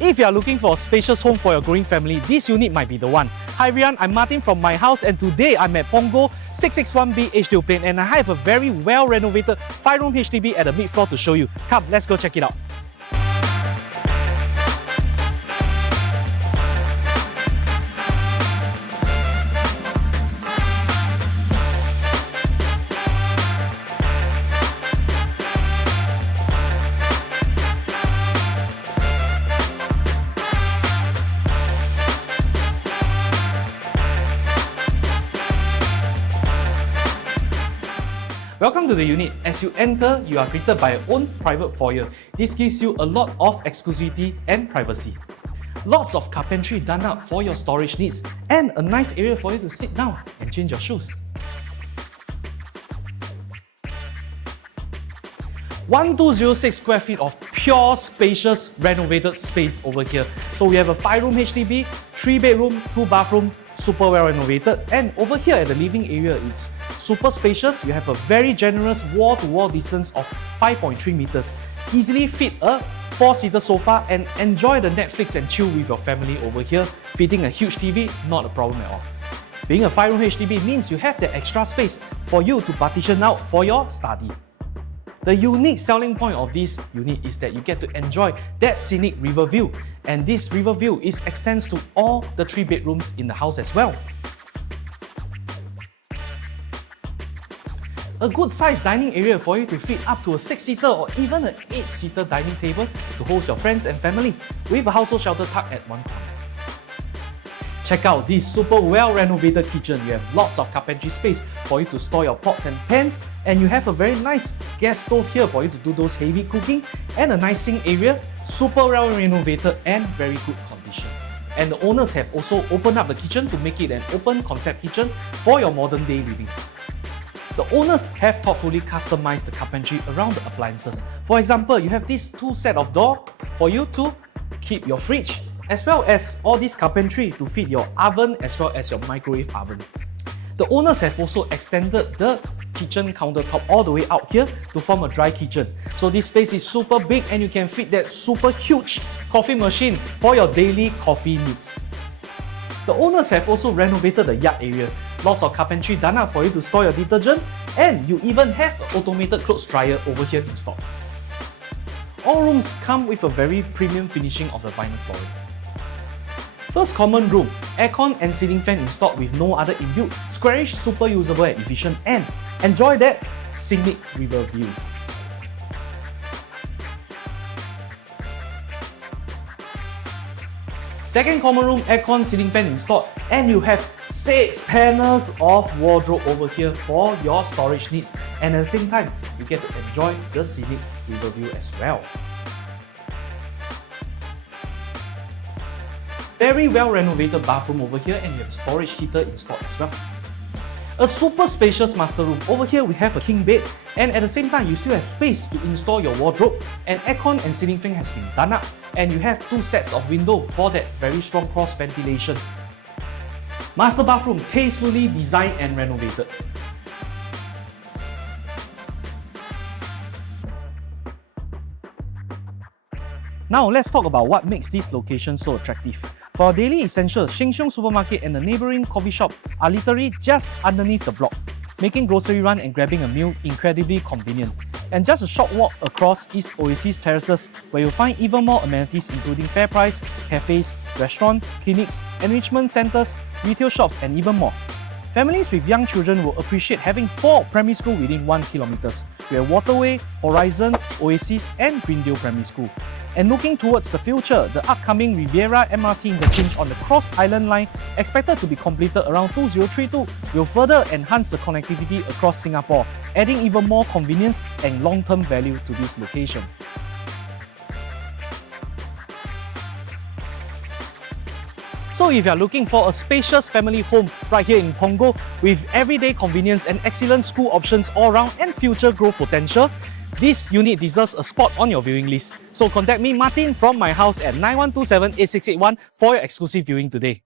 If you are looking for a spacious home for your growing family, this unit might be the one. Hi everyone, I'm Martin from my house and today I'm at Punggol 661B Edgedale Plains and I have a very well-renovated 5-room HDB at the mid-floor to show you. Come, let's go check it out. Welcome to the unit. As you enter, you are greeted by your own private foyer. This gives you a lot of exclusivity and privacy. Lots of carpentry done up for your storage needs and a nice area for you to sit down and change your shoes. 1206 square feet of pure spacious renovated space over here. So we have a 5-room HDB, 3-bedroom, 2-bathroom, super well renovated, and over here at the living area it's super spacious. You have a very generous wall-to-wall distance of 5.3 meters. Easily fit a 4-seater sofa and enjoy the Netflix and chill with your family over here. Fitting a huge TV, not a problem at all. Being a 5-room HDB means you have that extra space for you to partition out for your study. The unique selling point of this unit is that you get to enjoy that scenic river view, and this river view extends to all the 3 bedrooms in the house as well. A good sized dining area for you to fit up to a 6-seater or even an 8-seater dining table to host your friends and family with a household shelter tucked at one corner. Check out this super well renovated kitchen. You have lots of carpentry space for you to store your pots and pans, and you have a very nice gas stove here for you to do those heavy cooking, and a nice sink area, super well renovated and very good condition. And the owners have also opened up the kitchen to make it an open concept kitchen for your modern day living. The owners have thoughtfully customized the carpentry around the appliances. For example, you have these 2 sets of doors for you to keep your fridge, as well as all this carpentry to fit your oven as well as your microwave oven. The owners have also extended the kitchen countertop all the way out here to form a dry kitchen. So this space is super big and you can fit that super huge coffee machine for your daily coffee needs. The owners have also renovated the yard area. Lots of carpentry done up for you to store your detergent, and you even have an automated clothes dryer over here installed. All rooms come with a very premium finishing of the vinyl flooring. First common room, aircon and ceiling fan installed with no other inbuilt, squarish, super usable and efficient, and enjoy that scenic river view. Second common room, aircon, ceiling fan installed, and you have 6 panels of wardrobe over here for your storage needs, and at the same time you get to enjoy the scenic river view as well. Very well renovated bathroom over here, and you have a storage heater installed as well. A super spacious master room. Over here we have a king bed, and at the same time you still have space to install your wardrobe, and aircon and ceiling fan has been done up, and you have 2 sets of windows for that very strong cross ventilation. Master bathroom, tastefully designed and renovated. Now let's talk about what makes this location so attractive. For our daily essentials, Sheng Shiong supermarket and the neighbouring coffee shop are literally just underneath the block, making grocery run and grabbing a meal incredibly convenient. And just a short walk across is Oasis Terraces, where you'll find even more amenities including fair price, cafes, restaurants, clinics, enrichment centres, retail shops and even more. Families with young children will appreciate having 4 primary schools within 1 kilometre. We have Waterway, Horizon, Oasis and Greendale Primary School. And looking towards the future, the upcoming Riviera MRT interchange on the Cross Island line, expected to be completed around 2032, will further enhance the connectivity across Singapore, adding even more convenience and long-term value to this location. So if you are looking for a spacious family home right here in Punggol with everyday convenience and excellent school options all around and future growth potential, this unit deserves a spot on your viewing list. So contact me, Martin, from my house at 9127 8681 for your exclusive viewing today.